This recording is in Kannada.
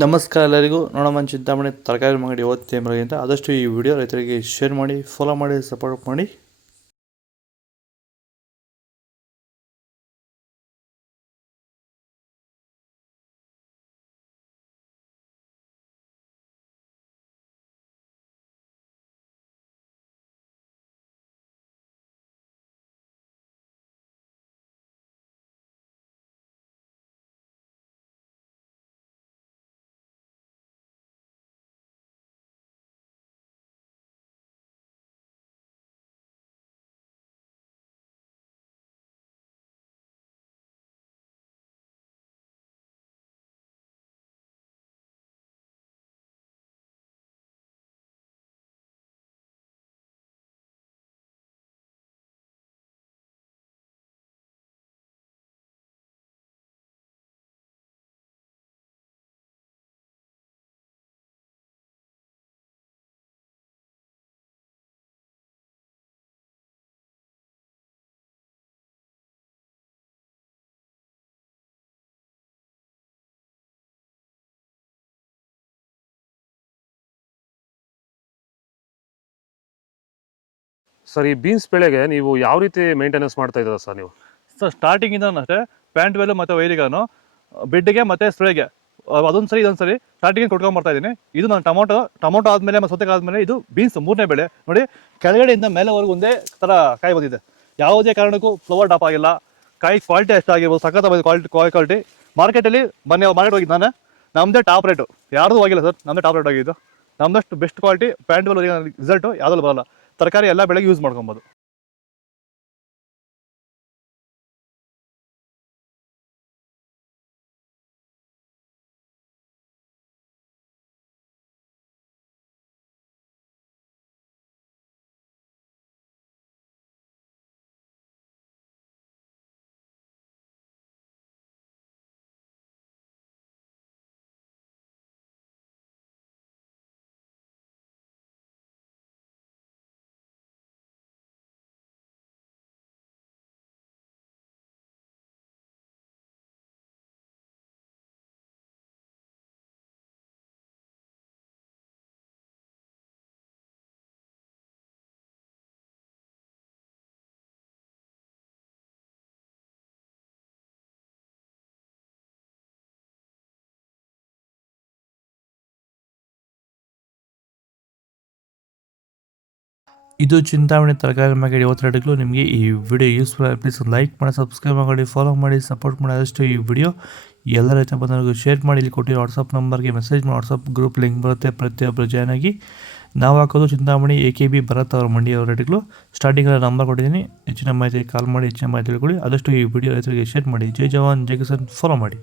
ನಮಸ್ಕಾರ ಎಲ್ಲರಿಗೂ. ನೋಡೋಣ ಚಿಂತಾಮಣಿ ತರಕಾರಿ ಅಂಗಡಿ ಅಂತ ಆದಷ್ಟು ಈ ವಿಡಿಯೋ ರೈತರಿಗೆ ಶೇರ್ ಮಾಡಿ, ಫಾಲೋ ಮಾಡಿ, ಸಪೋರ್ಟ್ ಮಾಡಿ. ಸರ್, ಈ ಬೀನ್ಸ್ ಬೆಳೆಗೆ ನೀವು ಯಾವ ರೀತಿ ಮೇಂಟೆನೆನ್ಸ್ ಮಾಡ್ತಾ ಇದ್ದೀರಾ ಸರ್ ನೀವು? ಸರ್ ಸ್ಟಾರ್ಟಿಂಗಿಂದ ಅಷ್ಟೇ ಪ್ಯಾಂಟ್ ವೆಲ್ ಮತ್ತು ವೈರಿಗಾನು ಬೆಡ್ಗೆ ಮತ್ತು ಸ್ಪ್ರೇಗೆ ಅದೊಂದು ಸರಿ ಇದೊಂದು ಸರಿ ಸ್ಟಾರ್ಟಿಂಗ್ ಕೊಟ್ಕೊಂಡ್ಬರ್ತಾ ಇದ್ದೀನಿ. ಇದು ನಾನು ಟೊಮೊಟೊ ಆದಮೇಲೆ ಮತ್ತು ಸೌತೆಕಾಯಿ ಆದಮೇಲೆ ಇದು ಬೀನ್ಸ್ ಮೂರನೇ ಬೆಳೆ. ನೋಡಿ, ಕೆಳಗಡೆಯಿಂದ ಮೇಲೆವರೆಗೂ ಒಂದೇ ಥರ ಕಾಯಿ ಬಂದಿದೆ. ಯಾವುದೇ ಕಾರಣಕ್ಕೂ ಫ್ಲವರ್ ಟಾಪ್ ಆಗಿಲ್ಲ. ಕಾಯಿ ಕ್ವಾಲಿಟಿ ಎಷ್ಟಾಗಿರ್ಬೋದು, ಸಖತ್ ಕ್ವಾಲಿಟಿ. ಮಾರ್ಕೆಟಲ್ಲಿ ಮಾರ್ಕೆಟ್ ಹೋಗಿದ್ದು ನಾನು, ನಮ್ಮದೇ ಟಾಪ್ ರೇಟು, ಯಾರ್ದು ಆಗಿಲ್ಲ ಸರ್, ನಮ್ಮದೇ ಟಾಪ್ ರೇಟ್ ಆಗಿದ್ದು. ನಮ್ಮದಷ್ಟು best quality pant well result ಯಾವುದೂ ಬರಲ್ಲ. ತರಕಾರಿ ಎಲ್ಲ ಬೆಳೆಗೆ ಯೂಸ್ ಮಾಡ್ಕೊಬೋದು. ಇದು ಚಿಂತಾಮಣಿ ತರಕಾರಿ ಮಾರ್ಕೆಟ್ ರೇಟ್ಗಳು. ನಿಮಗೆ ಈ ವಿಡಿಯೋ ಯೂಸ್ಫುಲ್ ಆಗಿ ಪ್ಲೀಸ್ ಲೈಕ್ ಮಾಡಿ, ಸಬ್ಸ್ಕ್ರೈಬ್ ಮಾಡಿ, ಫಾಲೋ ಮಾಡಿ, ಸಪೋರ್ಟ್ ಮಾಡಿ. ಆದಷ್ಟು ಈ ವಿಡಿಯೋ ಎಲ್ಲ ರೈತ ಬಂದವರಿಗೂ ಶೇರ್ ಮಾಡಿ. ಇಲ್ಲಿ ಕೊಟ್ಟಿರೋ ವಾಟ್ಸಪ್ ನಂಬರ್ಗೆ ಮೆಸೇಜ್ ಮಾಡಿ, ವಾಟ್ಸಪ್ ಗ್ರೂಪ್ ಲಿಂಕ್ ಬರುತ್ತೆ, ಪ್ರತಿಯೊಬ್ಬರು ಜಾಯ್ನ್ ಆಗಿ. ನಾವು ಹಾಕೋದು ಚಿಂತಾಮಣಿ AKB ಭರತ್ ಅವರ ಮಂಡಿ ಅವರ ರೇಟ್ಗಳು. ಸ್ಟಾರ್ಟಿಂಗಲ್ಲಿ ನಂಬರ್ ಕೊಟ್ಟಿದ್ದೀನಿ, ಹೆಚ್ಚಿನ ಮಾಹಿತಿ ಕಾಲ್ ಮಾಡಿ, ಹೆಚ್ಚಿನ ಮಾಹಿತಿ ತಿಳ್ಕೊಳ್ಳಿ. ಆದಷ್ಟು ಈ ವಿಡಿಯೋ ರೈತರಿಗೆ ಶೇರ್ ಮಾಡಿ. ಜೈ ಜವಾನ್, ಜೈ ಕಿಸಾನ್, ಫಾಲೋ ಮಾಡಿ.